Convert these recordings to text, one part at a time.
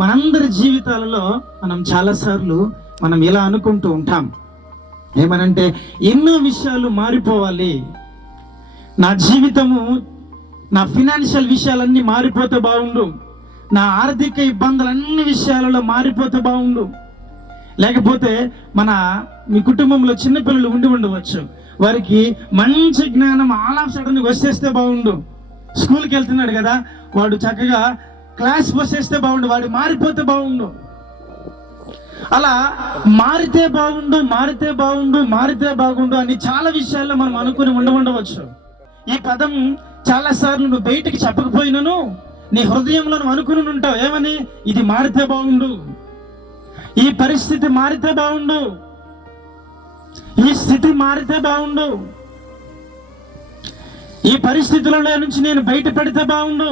మనందరి జీవితాలలో మనం చాలాసార్లు మనం ఇలా అనుకుంటూ ఉంటాం, ఏమనంటే ఎన్నో విషయాలు మారిపోవాలి, నా జీవితము, నా ఫినాన్షియల్ విషయాలన్నీ మారిపోతే బాగుండు, నా ఆర్థిక ఇబ్బందులు అన్ని విషయాలలో మారిపోతే బాగుండు. లేకపోతే మీ కుటుంబంలో చిన్నపిల్లలు ఉండవచ్చు, వారికి మంచి జ్ఞానం ఆల్ ఆఫ్ సడన్ వచ్చేస్తే బాగుండు. స్కూల్కి వెళ్తున్నాడు కదా, వాడు చక్కగా క్లాస్ వచ్చేస్తే బాగుండు, వాడు మారిపోతే బాగుండు. అలా మారితే బాగుండు, మారితే బాగుండు, మారితే బాగుండు అని చాలా విషయాల్లో మనం అనుకుని ఉండవచ్చు. ఈ పదం చాలా సార్లు నువ్వు బయటికి చెప్పకపోయినను నీ హృదయంలో నువ్వు అనుకుని ఉంటావు, ఏమని? ఇది మారితే బాగుండు, ఈ పరిస్థితి మారితే బాగుండు, ఈ స్థితి మారితే బాగుండు, ఈ పరిస్థితులలో నుంచి నేను బయటపడితే బాగుండు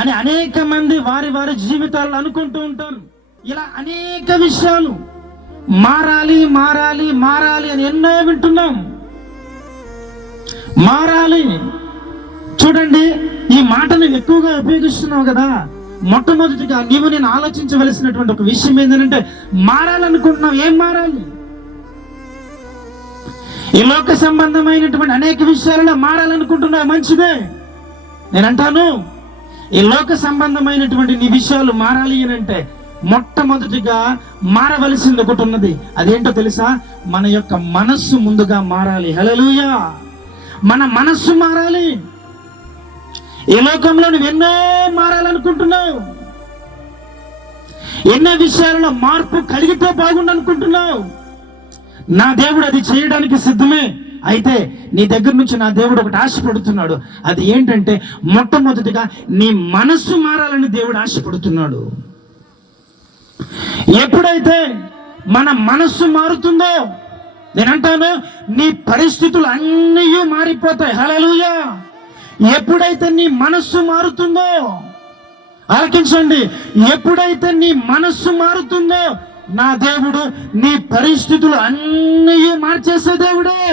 అని అనేక మంది వారి వారి జీవితాల్లో అనుకుంటూ ఉంటారు. ఇలా అనేక విషయాలు మారాలి మారాలి మారాలి అని ఎన్నో వింటున్నాం. మారాలి, చూడండి, ఈ మాటను ఎక్కువగా ఉపయోగిస్తున్నావు కదా. మొట్టమొదటిగా నేను ఆలోచించవలసినటువంటి ఒక విషయం ఏంటంటే, మారాలనుకుంటున్నావు, ఏం మారాలి? ఈ లోక సంబంధమైనటువంటి అనేక విషయాలలో మారాలనుకుంటున్నావు, మంచిదే. నేనంటాను, ఈ లోక సంబంధమైనటువంటి నీ విషయాలు మారాలి అని అంటే మొట్టమొదటిగా మారవలసింది ఒకటి ఉన్నది. అదేంటో తెలుసా? మన యొక్క మనస్సు ముందుగా మారాలి. హల్లెలూయా! మన మనస్సు మారాలి. ఈ లోకంలో నువ్వు ఎన్నో మారాలనుకుంటున్నావు, ఎన్నో విషయాలలో మార్పు కలిగితే బాగుండు అనుకుంటున్నావు. నా దేవుడు అది చేయడానికి సిద్ధమే. అయితే నీ దగ్గర నుంచి నా దేవుడు ఒకటి ఆశపడుతున్నాడు. అది ఏంటంటే, మొట్టమొదటిగా నీ మనస్సు మారాలని దేవుడు ఆశపడుతున్నాడు. ఎప్పుడైతే మన మనస్సు మారుతుందో, నేనంటాను, నీ పరిస్థితులు అన్నీ మారిపోతాయి. హల్లెలూయా! ఎప్పుడైతే నీ మనస్సు మారుతుందో, ఆలకించండి, ఎప్పుడైతే నీ మనస్సు మారుతుందో, నా దేవుడు నీ పరిస్థితులు అన్నీ మార్చేసే దేవుడే.